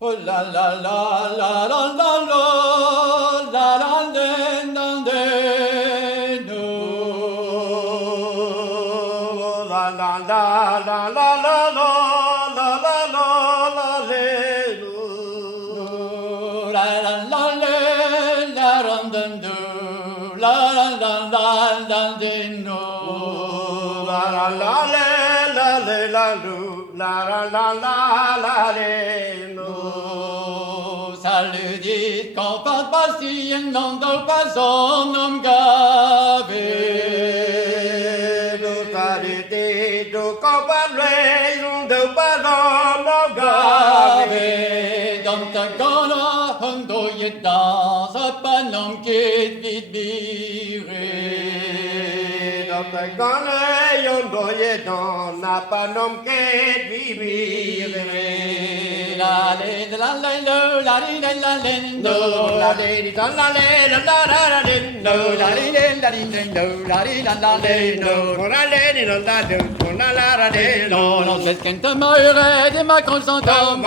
Oh la la la la la la la la la den dan den no la la la la la la la la la la la le no la la la le la ran den do la la la la la den no la la la le la le la lu la la la la la le no salut dit quand pas si non do pas son nom gavé do salut dit do quand pas le non do pas son nom gavé dans ta gana hondo y dans sa panom qui vite viré dans ta gana hondo y dans na panom qui viré la la la la la la la la la la la la la la la la no la la la la la la la la no la la la la la la la no no c'est quand tu m'aurais de ma consentement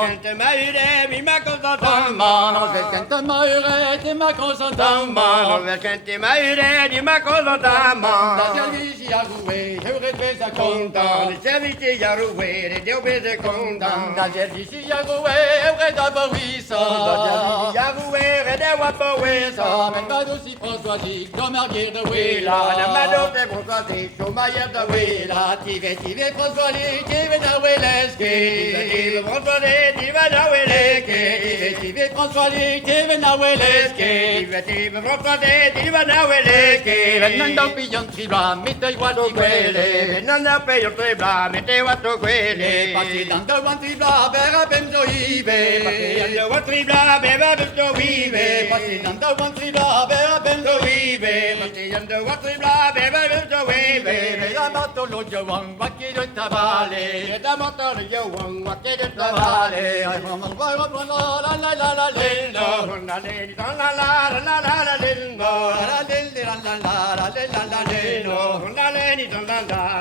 quand tu m'aurais de ma consentement non c'est quand tu m'aurais de ma consentement non c'est quand tu m'aurais de ma consentement la service y a joué je rêve ça content le service y a joué je rêve content la service y a joué mais pas d'aussi Françoisie, comme Marguerite de Willa, la Mado de Françoisie, Chaumaillère de Willa, Tive Françoisie, Tive de Willeski, Tive Françoisie, Tive de Willeski, Tive Françoisie, Tive de Willeski, Tive Françoisie, Tive de Willeski, Venando Pillon Tribla, Mete Guado Quelle, Venando Pillon Tribla, Mete Guado Quelle, Passidando Guan Tribla, Vera Benzo Ibe, Passidando Guan Tribla, Vera Benzo Ibe, Passidando Guan Tribla, Vera Benzo Ibe, Passidando Guan Tribla, Vera Benzo Ibe, Yamato lo Jawang, Waki de Tabale, Yamato lo Jawang, Waki de Tabale, I from a la la la la lindo, la la la la la la la lindo, la la la la la la lindo, la la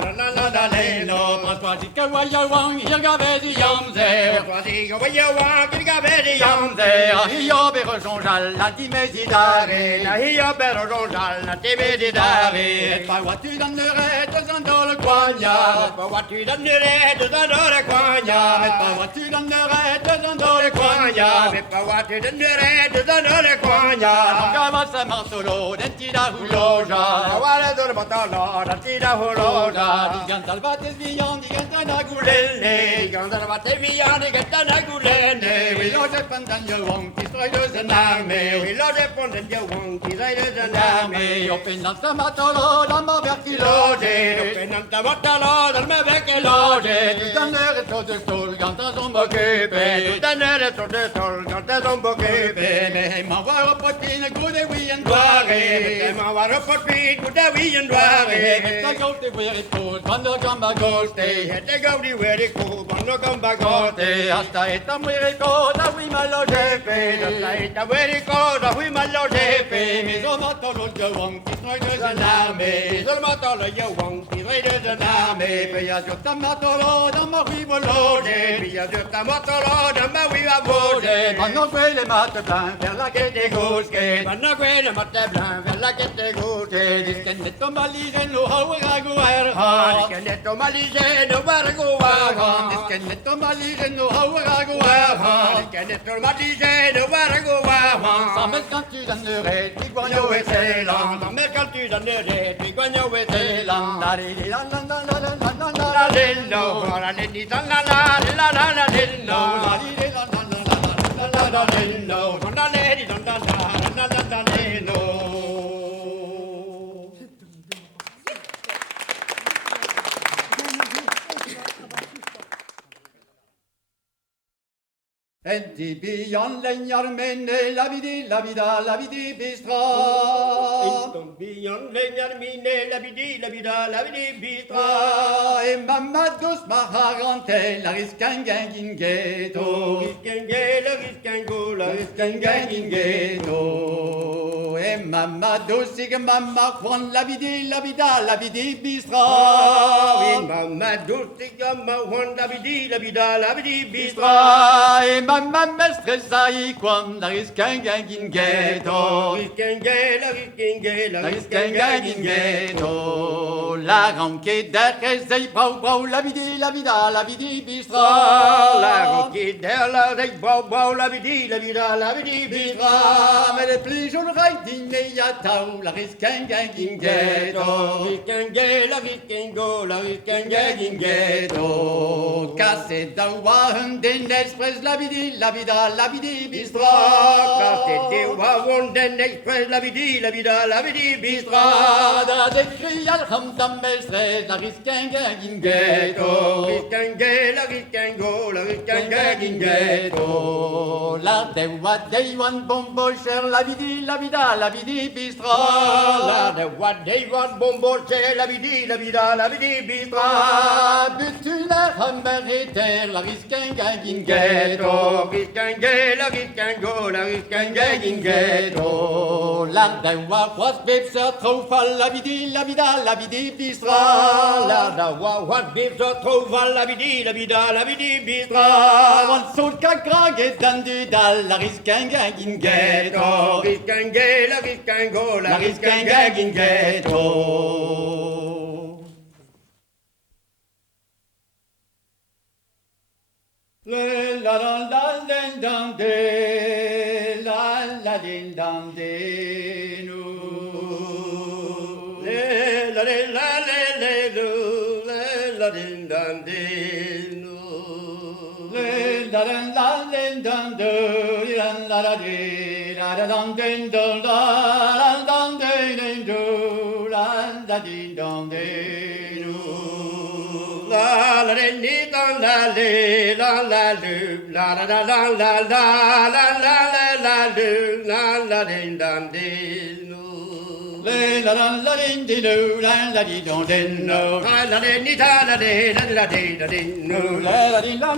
la la la la lindo, Pasquati Kawayawang, Yagavedi Yamze, Pasquati Kawayawang, Yagavedi Yamze, Ahio Berojonjal, la Timésidare, Ahio Berojonjal, la Timésidare, pas what tu donnerais, 200 dans le coignard, pas what tu donnerais, 200 dans le coignard, pas what tu donnerais, 200 dans le coignard, pas what tu donnerais, 200 dans le coignard, Gavasa Martolo, Dentida Huloja, Awale de Batala, Dentida Huloja, Digantalvates Vian, Digantana Gulene, Digantalvates Vian, Digantana Gulene, we lost a Pandanya Wong, Destroyers and Army, we lost a Pandanya Wong, Destroyers and Army, open up the Matolo, Lama Vertilode, open up the Matolo, Lama Vertilode, tu donnes le retour de sol, quand t'as son m'occuper, tu donnes le retour de sol, quand t'as son m'occuper, mais m'envoie au potine, goût de oui en doiré, m'envoie au potine, goût de oui en doiré, mais t'as gauté, oui, et tout, quando gamba goste, et t'es gauté, oui, et tout, quando gamba goste, hasta esta muy ricosa, oui, malo jefe, hasta esta muy ricosa, oui, malo jefe, mais on m'attend le jawang, qui sont deux en armée, on m'attend le jawang, qui sont deux en armée, puis à sur ta matolo, dans ma oui, volode, puis à sur ta matolo, dans ma oui, à volode, maintenant que les maths blancs, vers la quête des gousses, maintenant que les maths blancs, vers la quête des gousses, diskenetto maligeno, hawaraguarha, diskenetto maligeno, hawaraguarha, diskenetto maligeno, hawaraguarha, diskenetto maligeno, hawaraguarha, sans mettre quand tu donnerais, tu guagno excellent, sans mettre quand tu donnerais, tu guagno excellent, la la la la la la la la la la lillo, la lilli la la la la la la lillo, la lilli la la la la la la la lillo, la lilli la la la la la la lillo. Enti bian legnar menne la vidi bistra. Enti bian legnar menne la vidi bistra. E mamma dos maharante la riscangangingeto. Riscange la riscango la riscangangingeto. E Mama dosig mama Juan la vidi bistra. Mama dosig mama Juan la vidi bistra. E mama mestressa I quam la riscangin ghetto. La riscangin ghetto. La ranque d'arrezei brau la vidi bistra. La ranque d'arrezei brau la vidi bistra. Mais les plus jeunes raidines y a tau la riscangin ghetto. La riscangin ghetto. Casse da wahen den express la vidi bistra. Casse da wahen den express la vidi bistra. Da de cri al hamdam mestre la riscangin ghetto. La riscangin ghetto. La de what they want bombo cher la vidi bistra. La de what they want bombo cher la vidi bistra. Butula hammeriter la riscangin ghetto. La riscangin ghetto. La de what bipser trofal la vidi bistra. La de what bipser trofal la vidi bistra. One soul kakrag et dandudal la riscangin ghetto. La riscangin ghetto. La la la den dam de la la din dam de no. La din dam de no. La la den dam de la la de la dam den do la dam de do la din dam de no. La la ni dan la le la lu la la la la la la lu la din dan de no. La la din di no la di don den no. La ni ta la de la din no. La din la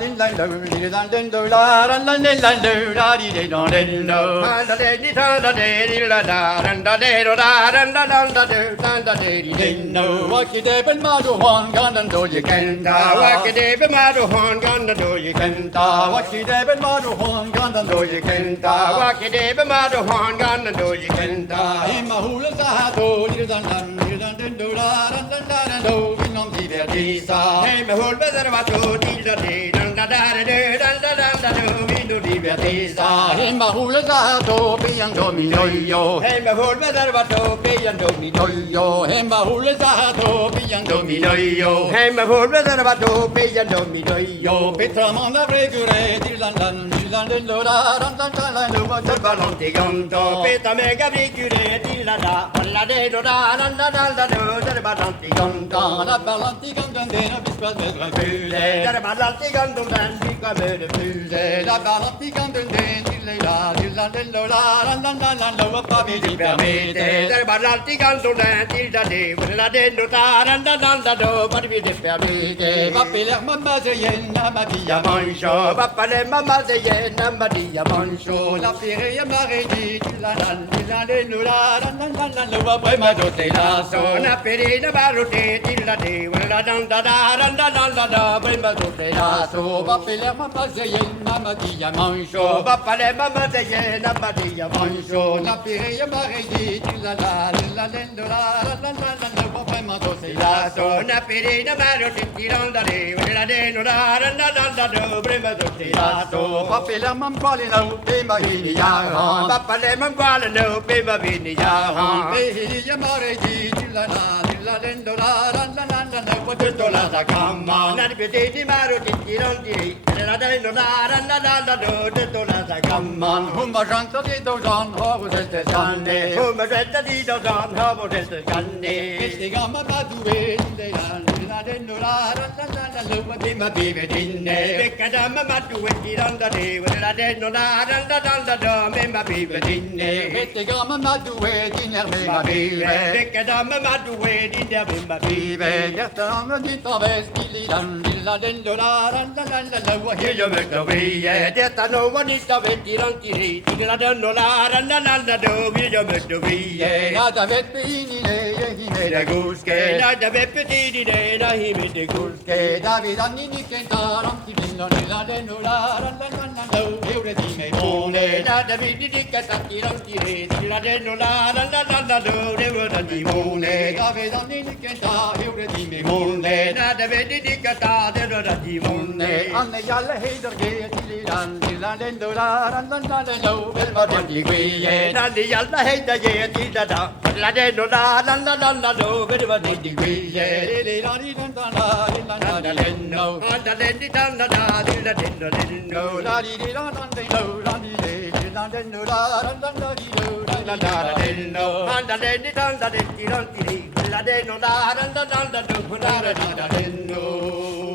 din la do di dan den do la do la di don den no. La ni ta la de la da de do da de Den no. Waki de ben ma do hon gan do you can ta. Waki de ben ma do hon gan do you can ta. Waki de ben ma do hon gan do you can ta. Waki de ben ma do hon gan do you can ta. Ma hula sa do di dan den do la do vi non divertisa. Hey ma hul bezar va do di da de do vi non divertisa. Hey ma hula sa do pian do mi yo. Hey ma hul bezar va do pian do mi yo. Hey ma hula sa do pian do mi yo. Hey ma hul bezar va do pian do mi yo. Petra man la regure di den do la do va del ballon di ganto. Petra me gabricure di la de do da do del ballon di ganto. La ballanti ganto den bispas vedra fule. Del ballon ganto den bispas vedra fule. La ballanti ganto den den do la do pa mi di permette. Del ballon ganto den la de do da do pa mi di permette. Va peler mamma zeyena ma via mancho. Va pale mamma zeyena ma via mancho. La feria maredi la do la va poi ma do te la so. Na perina barote la de la da poi ma do te la so. Va peler mamma zeyena ma via mancho. Va pale mamma zeyena ma via mancho. La feria maredi la do la va poi ma do te la so. Na perina barote la de la do poi ma do te la so. Va peler mamma quale no pe ma vini ya. Va pale mamma quale no pe ma vini ya. Feria maredi la do la va tutto la da gamma. Na di di barote la de la do tutto la da gamma. Humma janta di do jan ha te sanne. Humma janta di do jan ha te sanne. Questi gamma ma due la do la va pe ma vive dinne. Becca da mamma due la de la do me ma vive dinne. Questi gamma ma due dinner me ma vive. Becca da mamma due dinne me ma vive. Vive, gärtan di ta vesti li la den do la la la la la la. Hear your victory, yeah. Death I know what is the victory, donkey. La den no la la la la la do. Hear your victory, yeah. Nada vet bini ne hi me The goose game, not the victory, na he made the goose game. David anni ni kenta ram ti binno ne la den do la la la la la la. Eure di me Mone, not the victory, catati, donkey. La den no la la la la la do. They were the mone. David anni ni kenta eure di me Mone, not the victory, catati, they were the mone. Anne jalle heider ge til land til la den do la la la la la. Vel var den di gwe. Not the yellow head, the yet, da. La den no la la la la la do. Very much the way, yeah. Le la di den da la la la no. The lady down the da, the din, No la di di la dan de no la di de la den do la la la di do la la no. And the lady down the din, la den no la la la la do, la la no.